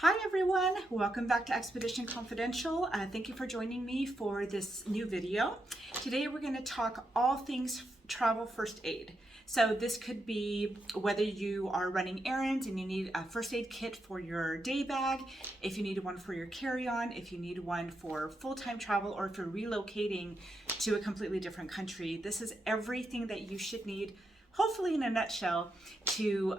Hi everyone, welcome back to Expedition Confidential. Thank you for joining me for this new video. Today we're going to talk all things travel first aid. So this could be whether you are running errands and you need a first aid kit for your day bag, if you need one for your carry-on, if you need one for full-time travel, or if you're relocating to a completely different country. This is everything that you should need, hopefully in a nutshell, to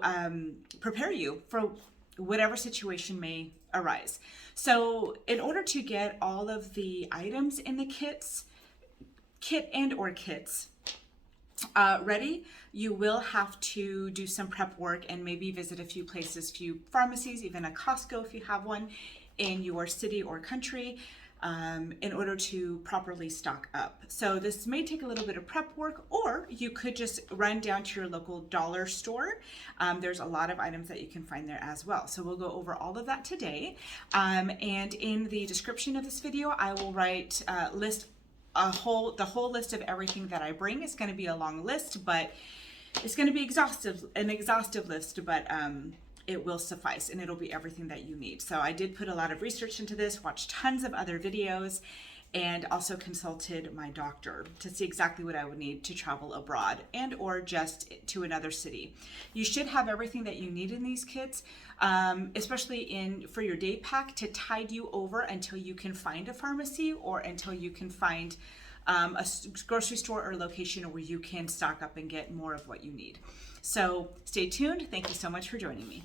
prepare you for whatever situation may arise. So in order to get all of the items in the kit and or kits ready, you will have to do some prep work and maybe visit a few places, few pharmacies, even a Costco if you have one in your city or country, in order to properly stock up. So this may take a little bit of prep work, or you could just run down to your local dollar store. There's a lot of items that you can find there as well. So we'll go over all of that today. And in the description of this video, I will write the whole list of everything that I bring. It's going to be a long list, but it's going to be an exhaustive list, but it will suffice, and it'll be everything that you need. So I did put a lot of research into this, watched tons of other videos, and also consulted my doctor to see exactly what I would need to travel abroad and or just to another city. You should have everything that you need in these kits, especially for your day pack, to tide you over until you can find a pharmacy or until you can find a grocery store or location where you can stock up and get more of what you need. So stay tuned. Thank you so much for joining me.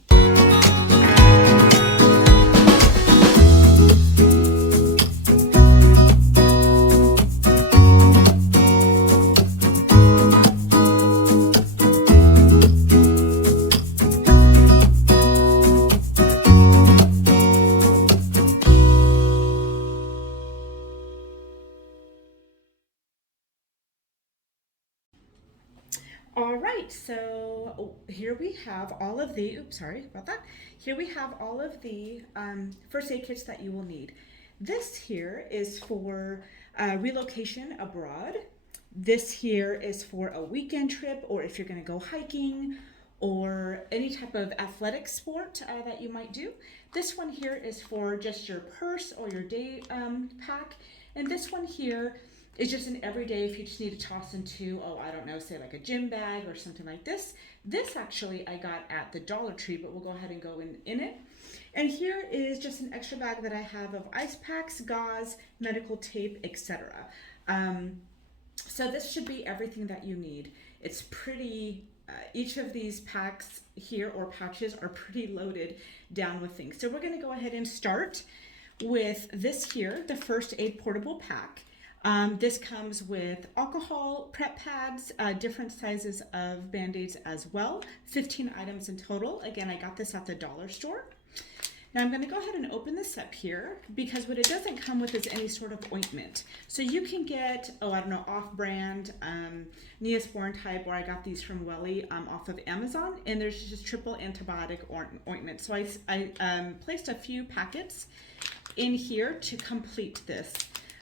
All right, so here we have all of the, Here we have all of the first aid kits that you will need. This here is for relocation abroad. This here is for a weekend trip, or if you're gonna go hiking, or any type of athletic sport that you might do. This one here is for just your purse or your day pack. And this one here is just an everyday if you just need to toss into, say like a gym bag or something like this. This actually I got at the Dollar Tree, but we'll go ahead and go in it. And here is just an extra bag that I have of ice packs, gauze, medical tape, etc. So this should be everything that you need. It's pretty, each of these packs here or pouches are pretty loaded down with things. So we're gonna go ahead and start with this here, the first aid portable pack. This comes with alcohol, prep pads, different sizes of Band-Aids as well, 15 items in total. Again, I got this at the dollar store. Now I'm going to go ahead and open this up here, because what it doesn't come with is any sort of ointment. So you can get, off-brand Neosporin type, or I got these from Welly off of Amazon, and there's just triple antibiotic ointment. So I placed a few packets in here to complete this.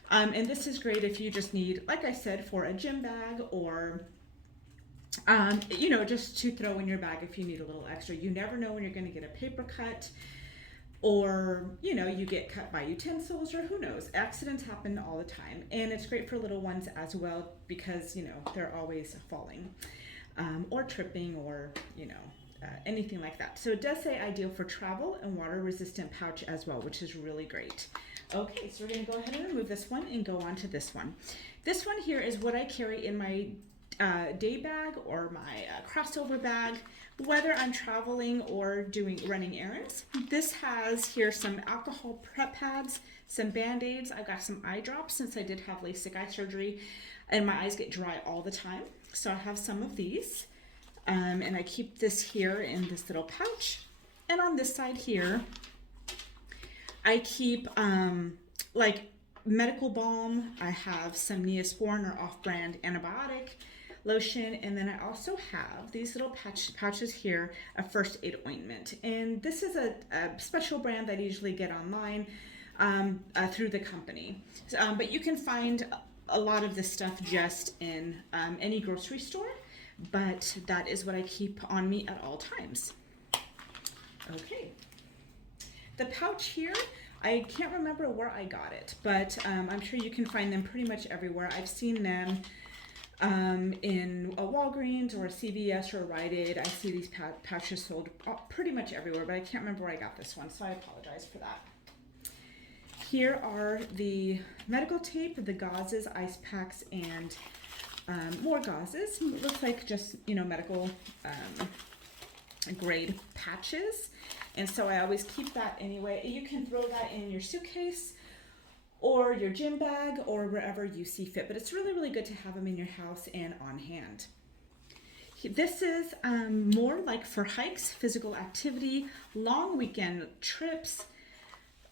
And this is great if you just need, like I said, for a gym bag, or, just to throw in your bag if you need a little extra. You never know when you're going to get a paper cut, or, you get cut by utensils, or who knows. Accidents happen all the time. And it's great for little ones as well, because, they're always falling or tripping, or, anything like that. So it does say ideal for travel and water resistant pouch as well, which is really great. Okay, so we're going to go ahead and remove this one and go on to this one. This one here is what I carry in my day bag or my crossover bag, whether I'm traveling or running errands. This has here some alcohol prep pads, some Band-Aids. I've got some eye drops since I did have LASIK eye surgery and my eyes get dry all the time. So I have some of these. And I keep this here in this little pouch. And on this side here, I keep medical balm. I have some Neosporin or off-brand antibiotic lotion, and then I also have these little pouches here of first aid ointment. And this is a special brand that I usually get online through the company. But you can find a lot of this stuff just in any grocery store, but that is what I keep on me at all times. Okay. The pouch here, I can't remember where I got it, but I'm sure you can find them pretty much everywhere. I've seen them in a Walgreens or a CVS or a Rite Aid. I see these pouches sold pretty much everywhere, but I can't remember where I got this one, so I apologize for that. Here are the medical tape, the gauzes, ice packs, and more gauzes. It looks like just, you know, medical grade patches. And so I always keep that anyway. You can throw that in your suitcase or your gym bag or wherever you see fit. But it's really, really good to have them in your house and on hand. This is more like for hikes, physical activity, long weekend trips,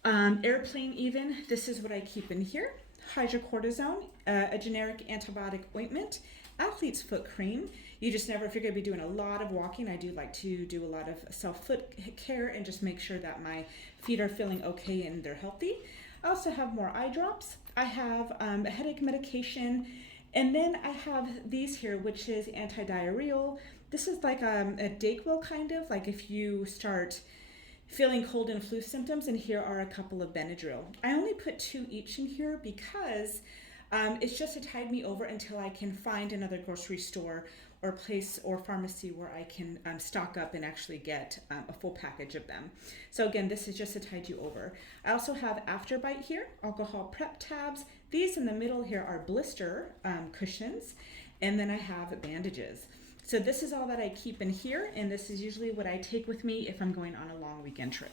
airplane even. This is what I keep in here. Hydrocortisone, a generic antibiotic ointment, athlete's foot cream. You just never, if you're going to be doing a lot of walking, I do like to do a lot of self-foot care and just make sure that my feet are feeling okay and they're healthy. I also have more eye drops. I have a headache medication, and then I have these here, which is Anti-Diarrheal. This is like a Dayquil kind of, like if you start feeling cold and flu symptoms, and here are a couple of Benadryl. I only put 2 each in here because it's just to tide me over until I can find another grocery store or place or pharmacy where I can stock up and actually get a full package of them. So again, this is just to tide you over. I also have Afterbite here, alcohol prep tabs. These in the middle here are Blister cushions, and then I have Bandages. So this is all that I keep in here, and this is usually what I take with me if I'm going on a long weekend trip.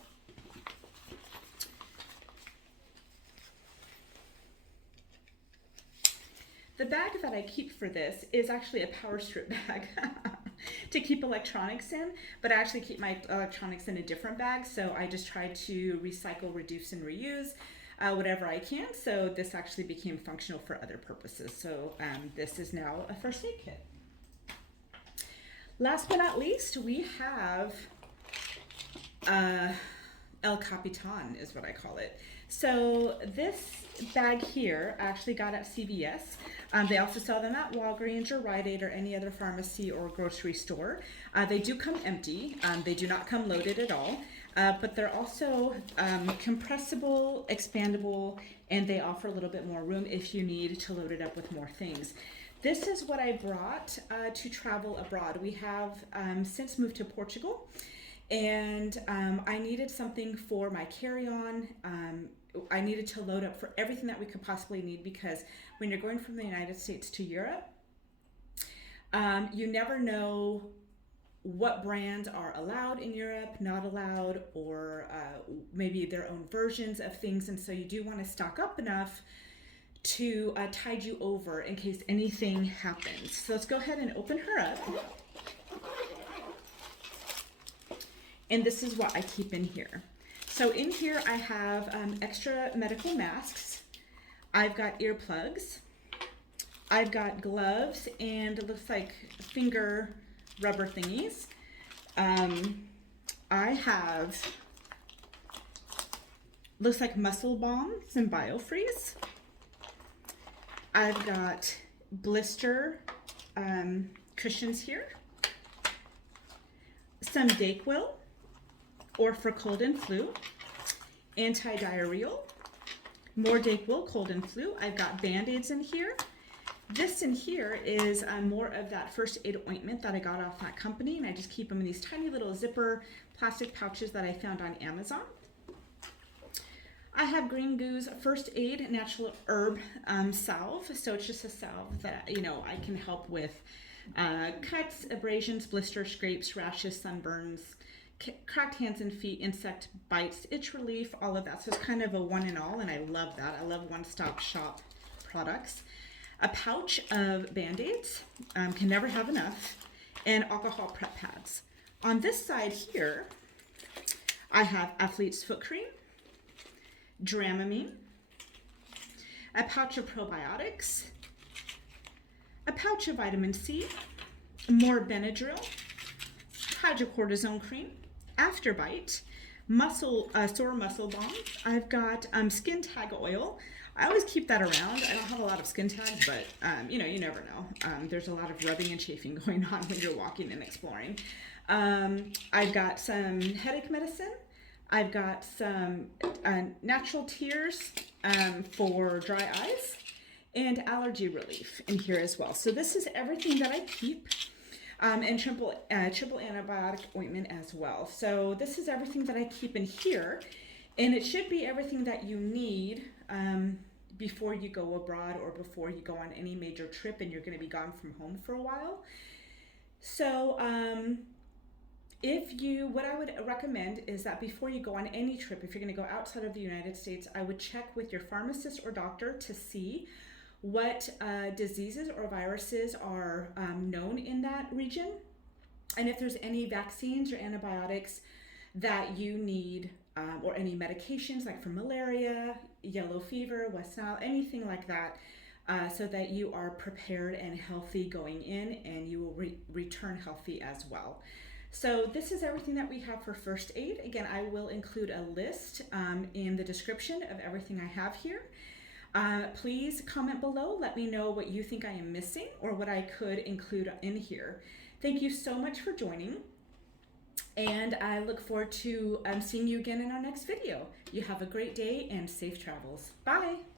The bag that I keep for this is actually a power strip bag to keep electronics in, but I actually keep my electronics in a different bag, so I just try to recycle, reduce, and reuse whatever I can, so this actually became functional for other purposes. So this is now a first aid kit. Last but not least, we have El Capitan is what I call it. So this bag here I actually got at CVS. They also sell them at Walgreens or Rite Aid or any other pharmacy or grocery store. They do come empty. They do not come loaded at all. But they're also compressible, expandable, and they offer a little bit more room if you need to load it up with more things. This is what I brought to travel abroad. We have since moved to Portugal, and I needed something for my carry-on. I needed to load up for everything that we could possibly need, because when you're going from the United States to Europe, you never know what brands are allowed in Europe, not allowed, or maybe their own versions of things. And so you do want to stock up enough to tide you over in case anything happens. So let's go ahead and open her up. And this is what I keep in here. So in here I have extra medical masks. I've got earplugs. I've got gloves, and it looks like finger rubber thingies. I have, looks like muscle balms and biofreeze. I've got Blister cushions here. Some Dayquil, or for cold and flu. Anti-Diarrheal. More Dayquil, cold and flu. I've got Band-Aids in here. This in here is more of that first aid ointment that I got off that company, and I just keep them in these tiny little zipper plastic pouches that I found on Amazon. I have Green Goo's First Aid Natural Herb Salve. So it's just a salve that, you know, I can help with cuts, abrasions, blisters, scrapes, rashes, sunburns, cracked hands and feet, insect bites, itch relief, all of that. So it's kind of a one and all, and I love that. I love one-stop shop products. A pouch of Band-Aids, can never have enough, and alcohol prep pads. On this side here, I have athlete's foot cream, Dramamine, a pouch of probiotics, a pouch of vitamin C, more Benadryl, hydrocortisone cream, Afterbite, sore muscle balm. I've got skin tag oil. I always keep that around. I don't have a lot of skin tags, but you know, you never know. There's a lot of rubbing and chafing going on when you're walking and exploring. I've got some headache medicine, I've got some natural tears for dry eyes and allergy relief in here as well. So this is everything that I keep. And triple antibiotic ointment as well. So this is everything that I keep in here, and it should be everything that you need before you go abroad or before you go on any major trip and you're going to be gone from home for a while. So what I would recommend is that before you go on any trip, if you're going to go outside of the United States, I would check with your pharmacist or doctor to see what diseases or viruses are known in that region, and if there's any vaccines or antibiotics that you need, or any medications like for malaria, yellow fever, West Nile, anything like that, so that you are prepared and healthy going in, and you will return healthy as well. So this is everything that we have for first aid. Again, I will include a list in the description of everything I have here. Please comment below. Let me know what you think I am missing or what I could include in here. Thank you so much for joining, and I look forward to seeing you again in our next video. You have a great day and safe travels. Bye.